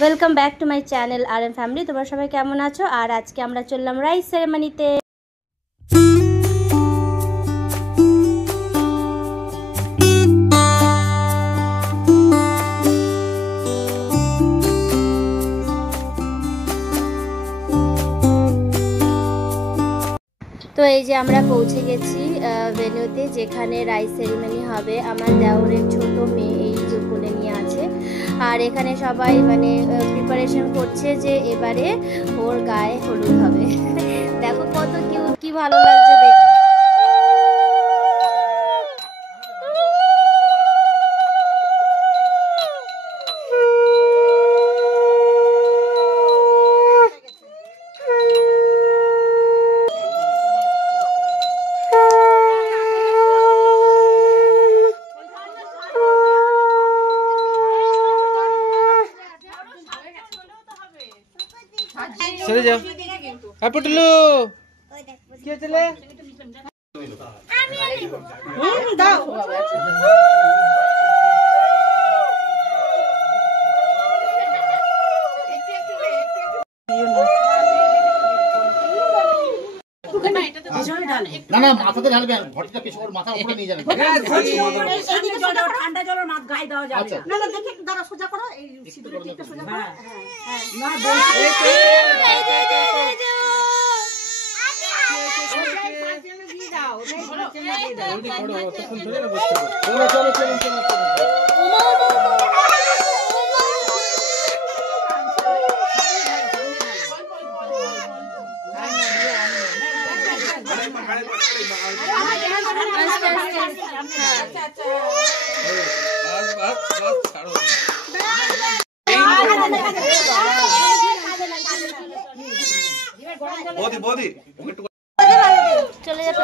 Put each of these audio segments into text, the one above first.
Welcome back to my channel RM family. তোমরা সবাই কেমন আছো? আর আজকে আমরা চললাম রাইস সেরেমনিতে। তো এই যে আমরা পৌঁছে গেছি ভেন্যুতে, যেখানে রাইস সেরিমনি হবে। আমার দেওরের ছোট মেয়ে এই যে কোলে নিয়ে আছে, আর এখানে সবাই মানে প্রিপারেশন করছে যে এবারে ওর গায়ে হলুদ হবে। দেখো কত কিউট, কি ভালো লাগছে দেখতে। চলে যাও আপটলু কে চলে দাও না না মাথাতে ঢালবে, ভর্তিটা পিছু করে মাথার উপরে নিয়ে যাবে। এইদিকে জল দাও, ঠান্ডা জল মাথা গায়ে দেওয়া যাবে না। না দেখে একটু দাঁড়া, সোজা করো, এই সিঁদুরের দিকটা সোজা করো। হ্যাঁ না চলে যাবে।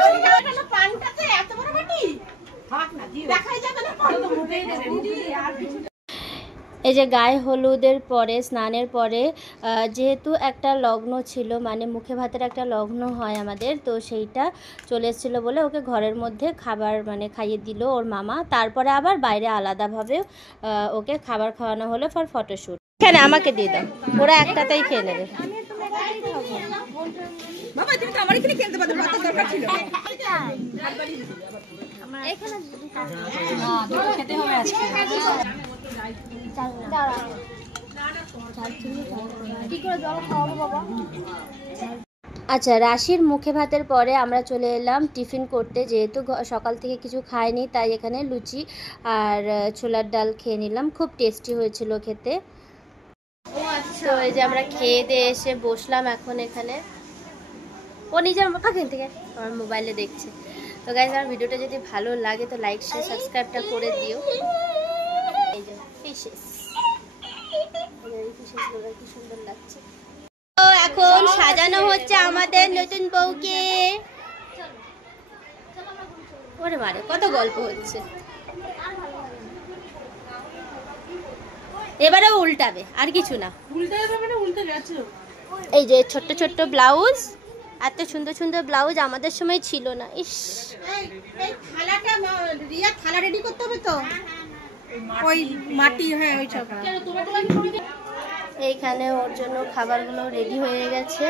এই যে গায়ে হলুদের পরে, স্নানের পরে যেহেতু একটা লগ্ন ছিল, মানে মুখে ভাতের একটা লগ্ন হয় আমাদের, তো সেইটা চলে এসেছিলো বলে ওকে ঘরের মধ্যে খাবার মানে খাইয়ে দিল ওর মামা। তারপরে আবার বাইরে আলাদাভাবে ওকে খাবার খাওয়ানো হলো ফর ফটোশ্যুট। এখানে আমাকে দিয়ে দাও, ওরা একটাতেই খেয়ে নেবে। বাবা তুমি তো আমার এখানে খেলতে পারো, বাতাস দরকার ছিল। খেতে হবে আজকে। আচ্ছা, রাশির মুখে ভাতের পরে আমরা চলে এলাম টিফিন করতে। যেহেতু সকাল থেকে কিছু খাইনি, তাই এখানে লুচি আর ছোলার ডাল খেয়ে নিলাম। খুব টেস্টি হয়েছিল খেতে। তো এই যে আমরা খেয়ে দিয়ে এসে বসলাম এখন এখানে। ও নিজের কাকিন থেকে আমার মোবাইলে দেখছে। তো গাইজ, আমার ভিডিওটা যদি ভালো লাগে তো লাইক শেয়ার সাবস্ক্রাইবটা করে দিও। এই যে ফিশেস, কি সুন্দর লাগছে। তো এখন সাজানো হচ্ছে আমাদের নতুন বউকে। ওরে মারে, কত গল্প হচ্ছে। এবারে উল্টাবে, আর কিছু না। এই যে ছোট্ট ছোট্ট ব্লাউজ, এত সুন্দর সুন্দর ব্লাউজ আমাদের সময় ছিল না। ইস, এই থালাটা রিয়া, থালা রেডি করতে হবে তো, ওই মাটি। হ্যাঁ ওই সব। এইখানে ওর জন্য খাবারগুলো রেডি হয়ে গেছে,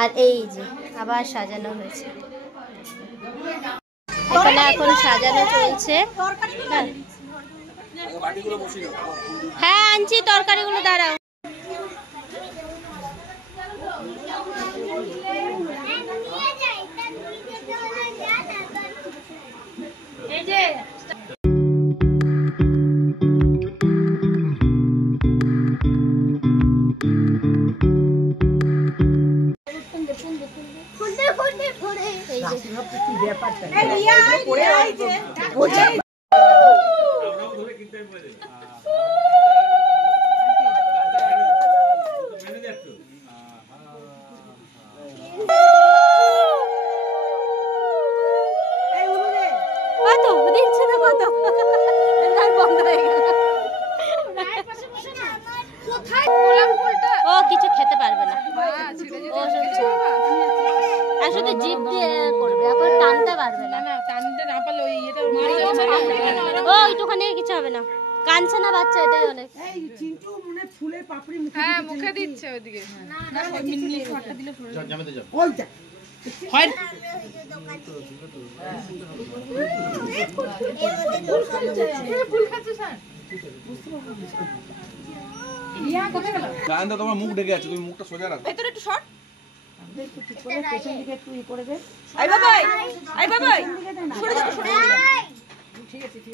আর এই যে আবার সাজানো হয়েছে। এখানে এখন সাজানো চলছে। হ্যাঁ আনছি তরকারিগুলো, দাঁড়াও। ও কিছু খেতে পারবে না, ও শুধু জিভ দিয়ে করবে, এখন টানতে পারবে না। টানতে না পারলে ওই এটা ও একটুখানি কিছু হবে না। কাঁদছে না বাচ্চা, এটাই অনেক। এই চিন্টু মনে ফুলের পাপড়ি মুখে হ্যাঁ মুখে দিচ্ছে ওদিকে। জামাতে যাও। ওইটা হয় গান দা তোমার মুখ ঢেকে আছে, তুমি মুখটা সোজা রাখো। ভেতরে একটু শর্ট। পেছন দিকে একটু ই করে দে। আই বাবাই, আই বাবাই, সরে যাও, সরে যাও। ঠিক আছে ঠিক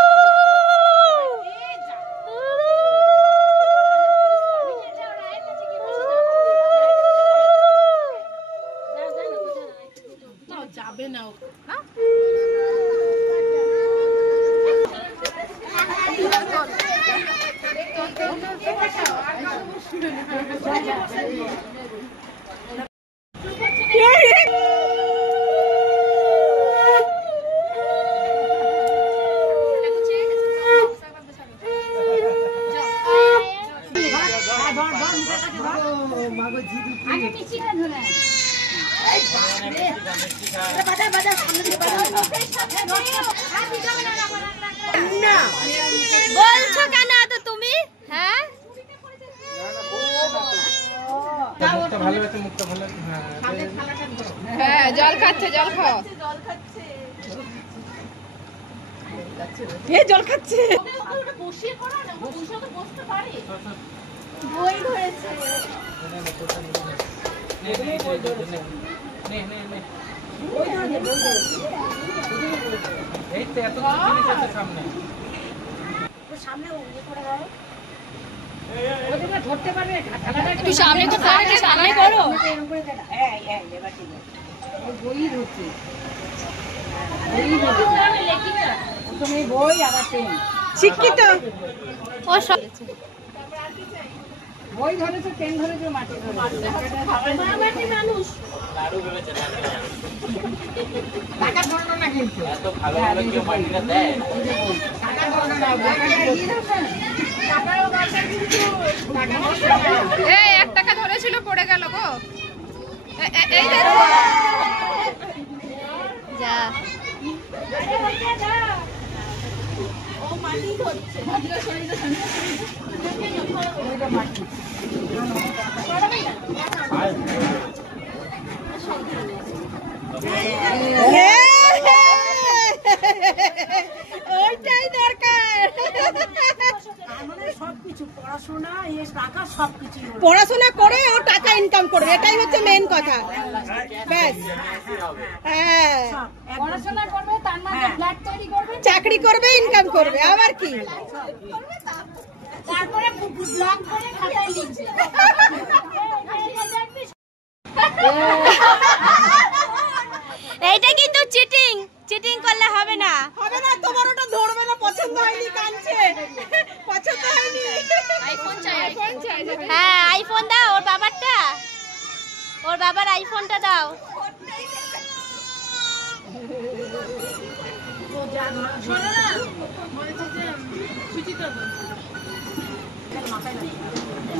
যাবে না না। বলছো কেন এত তুমি? হ্যাঁ মুখটা ভালো আছে, মুখটা ভালো আছে। হ্যাঁ জল খাচ্ছে, জল খাও। এ জল খাচ্ছে। এই তো এত জিনিস আছে সামনে। সামনে ইয়ে করে দাও। ওদিকে ধরতে পারবে একটু সামনে তো করো, সামনে করো। এরকম করে দে না। হ্যাঁ হ্যাঁ এবার ঠিক আছে। ওই বই ধরছে। বই ধরছে। তুমি বই আবার পেন। শিক্ষিত। ও সব বই ধরেছে, পেন ধরেছে, মাটি ধরেছে। মাটি মানুষ। টাকা ধরলো না কিন্তু। এত ভালো ভালো কেউ মাটিটা দেয়। টাকা ধরলো না। টাকাটা দিয়ে দাও। টাকাও দরকার কিন্তু। টাকা এই 1 টাকা ধরেছিল পড়ে গেল গো। এই দেখো। যা ওইটাই দরকার। সবকিছু পড়াশোনা এই টাকা সবকিছু পড়াশোনা করে ও টাকা ইনকাম করবে, এটাই হচ্ছে মেইন কথা। ব্যাস হ্যাঁ, পড়াশোনা করবে, তার মধ্যে ফ্ল্যাট তৈরি করবে, চাকরি করবে, ইনকাম করবে, আবার কি। তারপরে ব্লগ করে খাতায় লিখবে। এইটা কিন্তু চিটিং, চিটিং করলে হবে না। হবে না, তোমার ওটা ধরবে না, পছন্দ হয়নি, কাঁদছে, পছন্দ হয়নি। আইফোন চাই, আইফোন চাই। হ্যাঁ আইফোন দাও, ওর বাবারটা, ওর বাবার আইফোনটা দাও।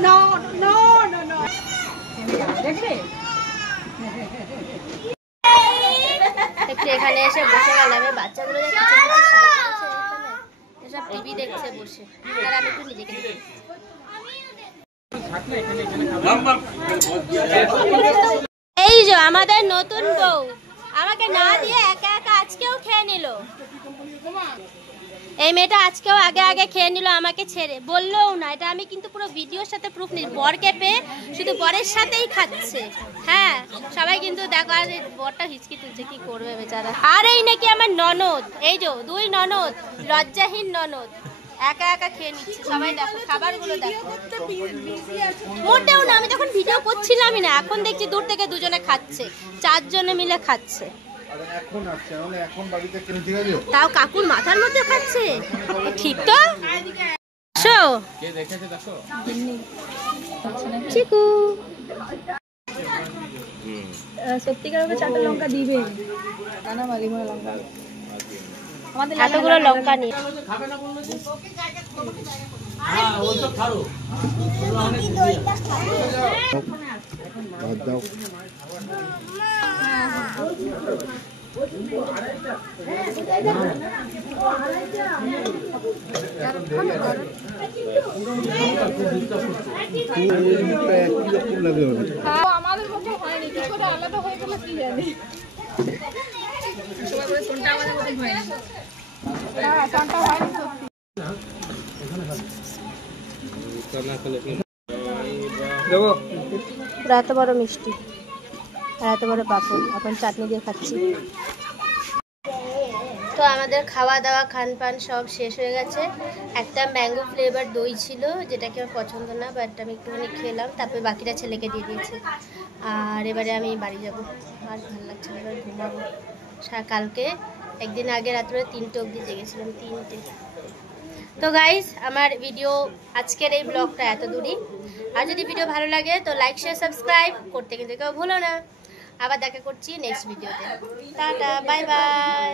No no no no. দেখবে একটু এখানে এসে বসে গেলাম, এই বাচ্চাগুলো এসব টিভি দেখছে বসে, আর আমি একটু নিজেকে দেখি। এই যে আমাদের নতুন বউ আমাকে না দিয়ে একা একা আজকেও খেয়ে নিল। এই মেয়েটা আজকেও আগে আগে খেয়ে নিল আমাকে ছেড়ে, বললোও না। এটা আমি কিন্তু পুরো ভিডিওর সাথে প্রুফ নিই। বরকে পেয়ে শুধু বরের সাথেই খাচ্ছে। হ্যাঁ সবাই কিন্তু দেখো, আর বরটা হিচকি তুলছে, কি করবে বেচারা। আর এই নাকি আমার ননদ, এই যে 2 ননদ, লজ্জাহীন ননদ, একা একা খেয়ে নিচ্ছে। সবাই দেখো খাবারগুলো দেখো। মোটেও না, আমি তখন ভিডিও করছিলামই না। এখন দেখছি দূর থেকে দুজনে খাচ্ছে, 4 জনে মিলে খাচ্ছে। এখন আসছে, নাহলে এখন বাড়িতে কিনে ঠিক আছে। তাও কাকুর মাথার মধ্যে খাচ্ছে, ঠিক তো? শো কে দেখেছে দেখো। চিকু সত্যিকার ওকে 4টা লঙ্কা দিবে না, মালিমা লঙ্কা। আমাদের এতগুলো লঙ্কা নিয়ে ভাত দাও। আমাদের মতো হয়নি, কি করে আলাদা হয়ে গেল কি জানি। সবাই বলে ফোনটা আমাদের মতো হয়নি। হ্যাঁ, ফোনটা হয়নি সত্যি। দেবো পুরো এত বড় মিষ্টি আর এত বড় পাঁপড়, এখন চাটনি দিয়ে খাচ্ছি। তো আমাদের খাওয়া দাওয়া খান পান সব শেষ হয়ে গেছে। একটা ম্যাঙ্গো ফ্লেভার দই ছিল, যেটাকে আমার পছন্দ না, বাট আমি একটুখানি খেলাম, তারপরে বাকিটা ছেলেকে দিয়ে দিয়েছি। আর এবারে আমি বাড়ি যাব, আর ভালো লাগছে না, এবার ঘুমাবো। কালকে একদিন আগে রাত্রে 3টে অবধি জেগেছিলাম, 3টে। তো গাইস, আমার ভিডিও আজকের এই ব্লগটা এত দূরই। আর যদি ভিডিও ভালো লাগে তো লাইক শেয়ার সাবস্ক্রাইব করতে কিন্তু কেউ ভুলো না। আবার দেখা করছি নেক্সট ভিডিওতে। Tata, bye bye.